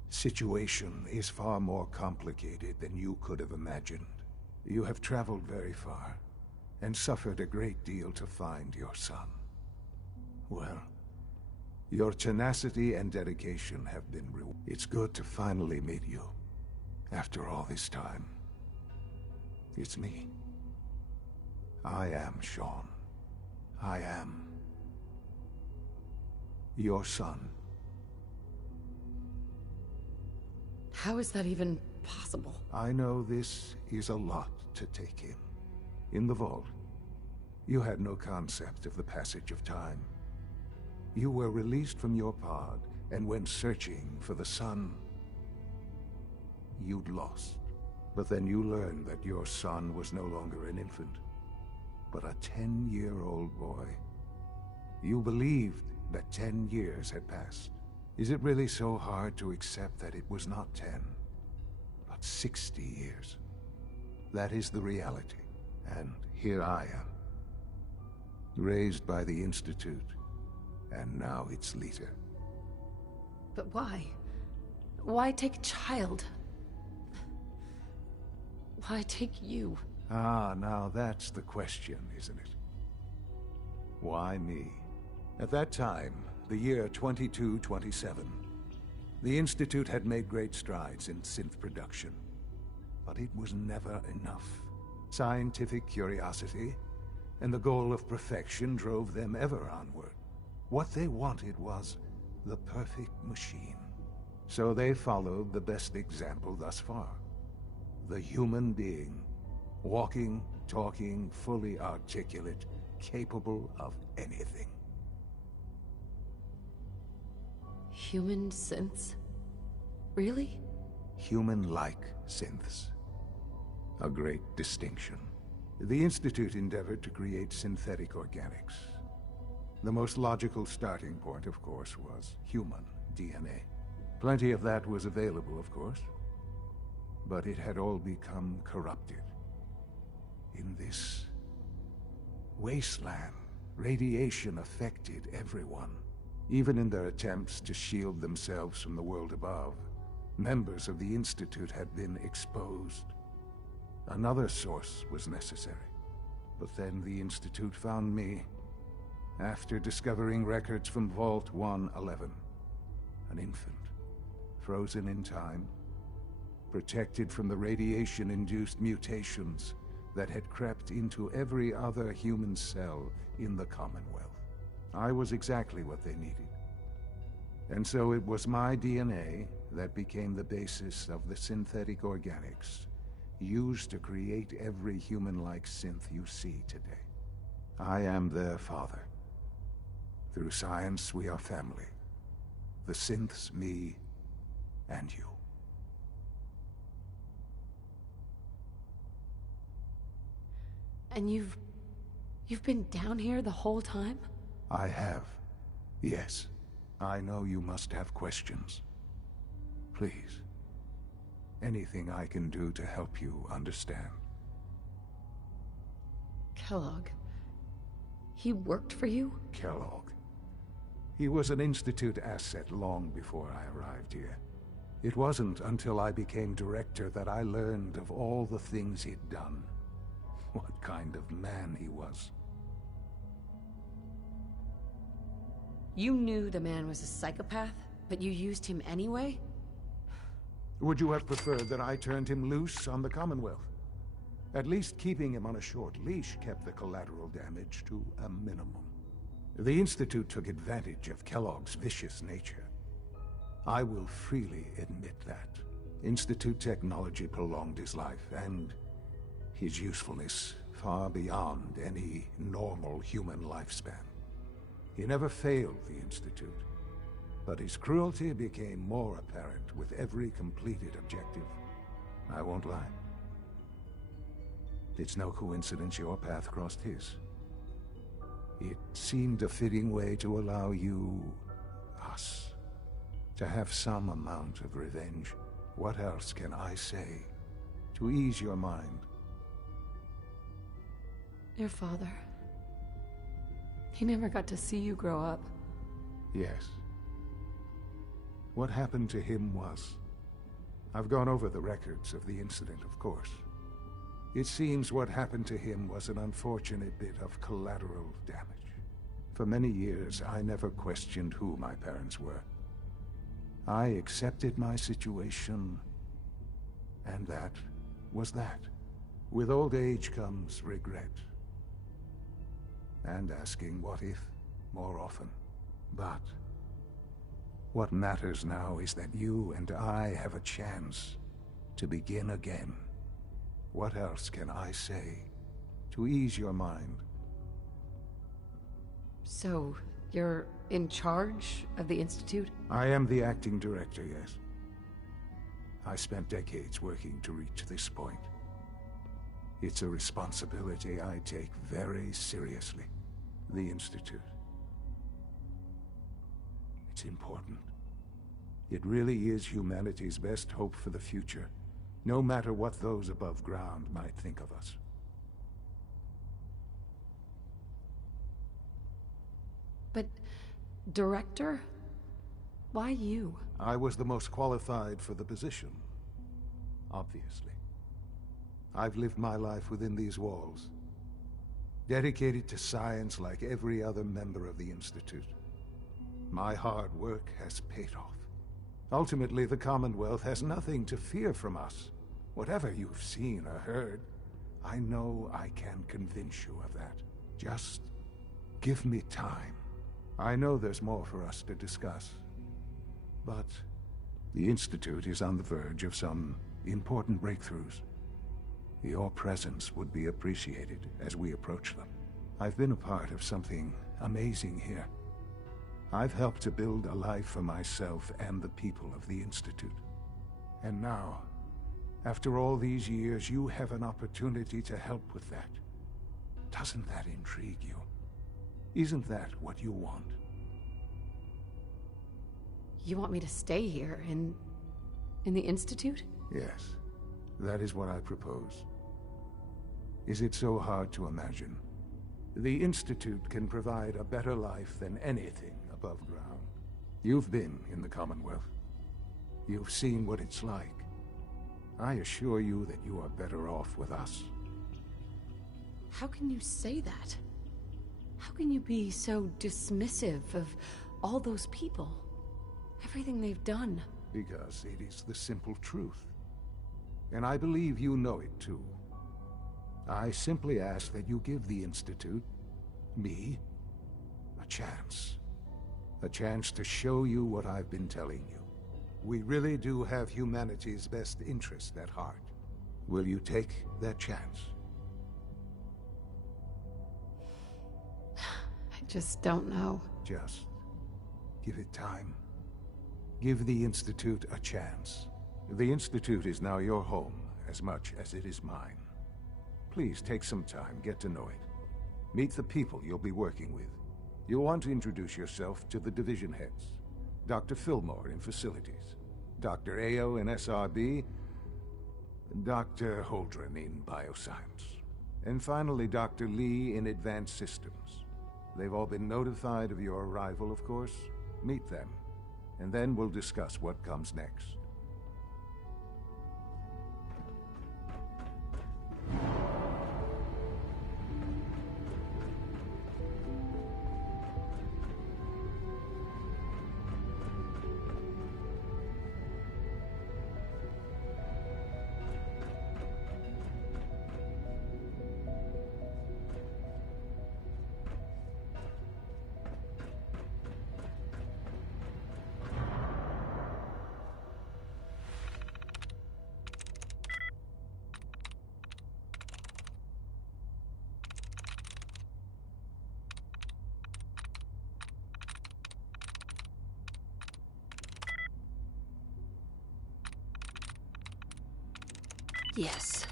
situation is far more complicated than you could have imagined. You have traveled very far, and suffered a great deal to find your son. Well, your tenacity and dedication have been rewarded. It's good to finally meet you. After all this time. It's me. I am Sean. I am your son. How is that even possible? I know this is a lot to take in. In the vault, you had no concept of the passage of time. You were released from your pod and went searching for the son you'd lost. But then you learned that your son was no longer an infant, but a 10-year-old boy. You believed that 10 years had passed. Is it really so hard to accept that it was not 10, but 60 years? That is the reality, and here I am. Raised by the Institute, and now its leader. But why? Why take a child? Why take you? Ah, now that's the question, isn't it? Why me? At that time, the year 2227, The Institute had made great strides in synth production, but it was never enough. Scientific curiosity and the goal of perfection drove them ever onward. What they wanted was the perfect machine. So they followed the best example thus far. The human being, walking, talking, fully articulate, capable of anything. Human synths? Really? Human-like synths. A great distinction. The Institute endeavored to create synthetic organics. The most logical starting point, of course, was human DNA. Plenty of that was available, of course, but it had all become corrupted. In this wasteland, radiation affected everyone. Even in their attempts to shield themselves from the world above, members of the Institute had been exposed. Another source was necessary. But then the Institute found me, after discovering records from Vault 111. An infant, frozen in time, protected from the radiation-induced mutations that had crept into every other human cell in the Commonwealth. I was exactly what they needed. And so it was my DNA that became the basis of the synthetic organics used to create every human-like synth you see today. I am their father. Through science, we are family. The synths, me, and you. And you've been down here the whole time? I have. Yes. I know you must have questions. Please. Anything I can do to help you understand. Kellogg. He worked for you? Kellogg. He was an Institute asset long before I arrived here. It wasn't until I became director that I learned of all the things he'd done. What kind of man he was. You knew the man was a psychopath, but you used him anyway? Would you have preferred that I turned him loose on the Commonwealth? At least keeping him on a short leash kept the collateral damage to a minimum. The Institute took advantage of Kellogg's vicious nature. I will freely admit that. Institute technology prolonged his life, and his usefulness far beyond any normal human lifespan. He never failed the Institute, but his cruelty became more apparent with every completed objective. I won't lie. It's no coincidence your path crossed his. It seemed a fitting way to allow you, us, to have some amount of revenge. What else can I say to ease your mind? Your father. He never got to see you grow up. Yes. What happened to him was... I've gone over the records of the incident, of course. It seems what happened to him was an unfortunate bit of collateral damage. For many years, I never questioned who my parents were. I accepted my situation, and that was that. With old age comes regret. And asking what if more often. But what matters now is that you and I have a chance to begin again. What else can I say to ease your mind? So, you're in charge of the Institute? I am the acting director, yes. I spent decades working to reach this point. It's a responsibility I take very seriously. The Institute. It's important. It really is humanity's best hope for the future, no matter what those above ground might think of us. But, director? Why you? I was the most qualified for the position, obviously. I've lived my life within these walls, dedicated to science like every other member of the Institute. My hard work has paid off. Ultimately, the Commonwealth has nothing to fear from us. Whatever you've seen or heard, I know I can convince you of that. Just give me time. I know there's more for us to discuss. But the Institute is on the verge of some important breakthroughs. Your presence would be appreciated as we approach them. I've been a part of something amazing here. I've helped to build a life for myself and the people of the Institute. And now, after all these years, you have an opportunity to help with that. Doesn't that intrigue you? Isn't that what you want? You want me to stay here, in the Institute? Yes, that is what I propose. Is it so hard to imagine? The Institute can provide a better life than anything above ground. You've been in the Commonwealth. You've seen what it's like. I assure you that you are better off with us. How can you say that? How can you be so dismissive of all those people? Everything they've done? Because it is the simple truth. And I believe you know it too. I simply ask that you give the Institute, me, a chance. A chance to show you what I've been telling you. We really do have humanity's best interest at heart. Will you take that chance? I just don't know. Just give it time. Give the Institute a chance. The Institute is now your home as much as it is mine. Please take some time, get to know it. Meet the people you'll be working with. You'll want to introduce yourself to the division heads. Dr. Fillmore in Facilities, Dr. Ayo in SRB, Dr. Holdren in Bioscience, and finally Dr. Lee in Advanced Systems. They've all been notified of your arrival, of course. Meet them, and then we'll discuss what comes next. Yes.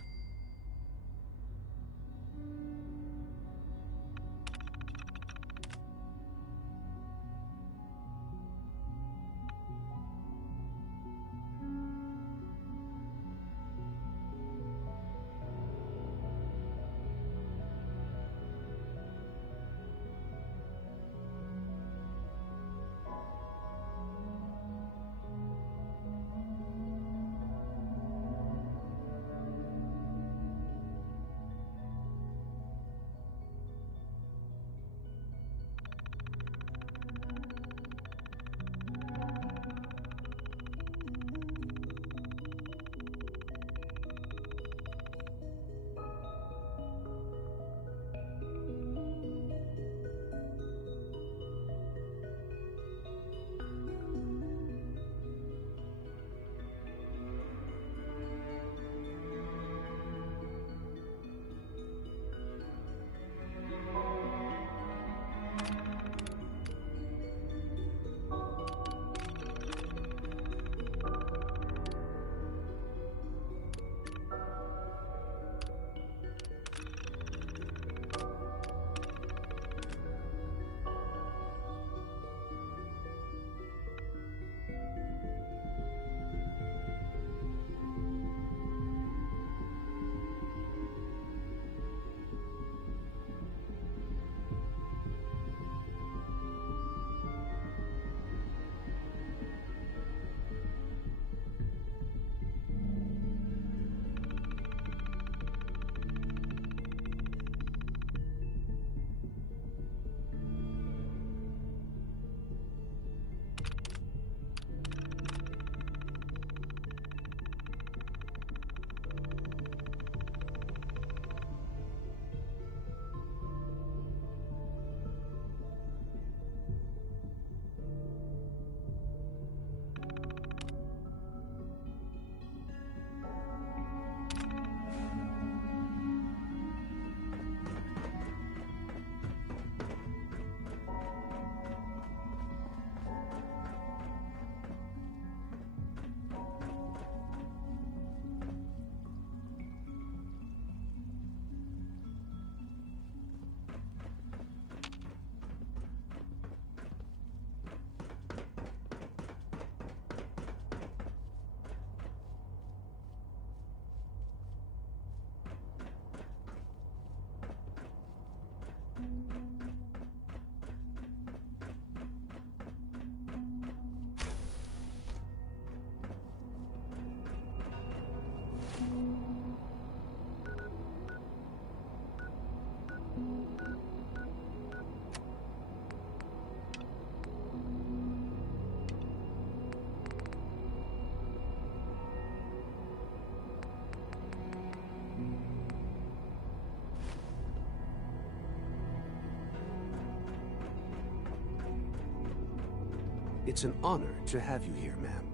It's an honor to have you here, ma'am.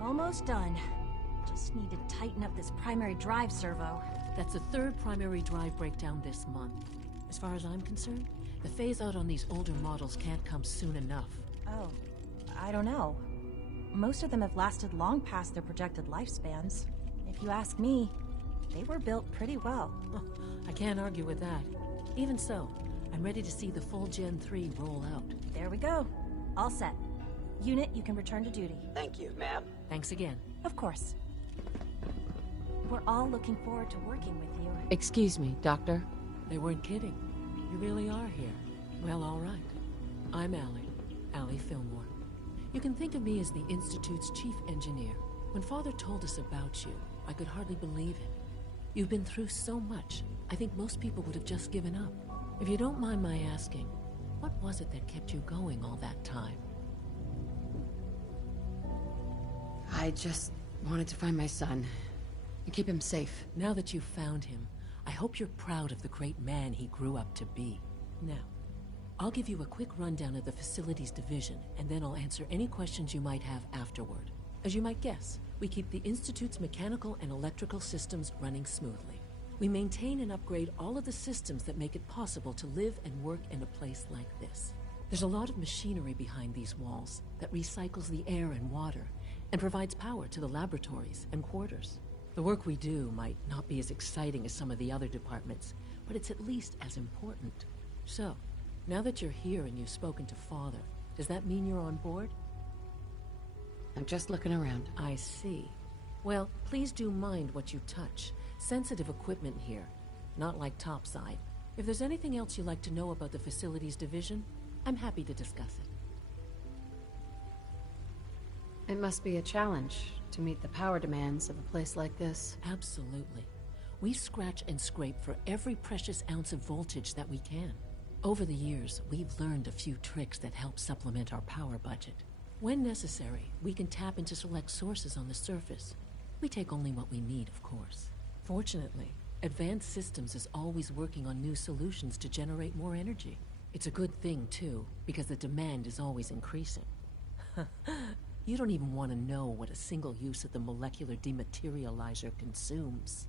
Almost done. Just need to tighten up this primary drive servo. That's the third primary drive breakdown this month. As far as I'm concerned, the phase-out on these older models can't come soon enough. Oh, I don't know. Most of them have lasted long past their projected lifespans. If you ask me, they were built pretty well. I can't argue with that. Even so, I'm ready to see the full Gen 3 roll out. There we go. All set. Unit, you can return to duty. Thank you, ma'am. Thanks again. Of course. We're all looking forward to working with you. Excuse me, Doctor. They weren't kidding. You really are here. Well, all right. I'm Allie Fillmore. You can think of me as the Institute's chief engineer. When Father told us about you, I could hardly believe it. You've been through so much, I think most people would have just given up. If you don't mind my asking, what was it that kept you going all that time? I just wanted to find my son and keep him safe. Now that you've found him, I hope you're proud of the great man he grew up to be. Now, I'll give you a quick rundown of the Facilities Division, and then I'll answer any questions you might have afterward. As you might guess, we keep the Institute's mechanical and electrical systems running smoothly. We maintain and upgrade all of the systems that make it possible to live and work in a place like this. There's a lot of machinery behind these walls that recycles the air and water and provides power to the laboratories and quarters. The work we do might not be as exciting as some of the other departments, but it's at least as important. So, now that you're here and you've spoken to Father, does that mean you're on board? I'm just looking around. I see. Well, please do mind what you touch. Sensitive equipment here, not like topside. If there's anything else you'd like to know about the Facilities Division, I'm happy to discuss it. It must be a challenge to meet the power demands of a place like this. Absolutely. We scratch and scrape for every precious ounce of voltage that we can. Over the years, we've learned a few tricks that help supplement our power budget. When necessary, we can tap into select sources on the surface. We take only what we need, of course. Fortunately, Advanced Systems is always working on new solutions to generate more energy. It's a good thing, too, because the demand is always increasing. You don't even want to know what a single use of the molecular dematerializer consumes.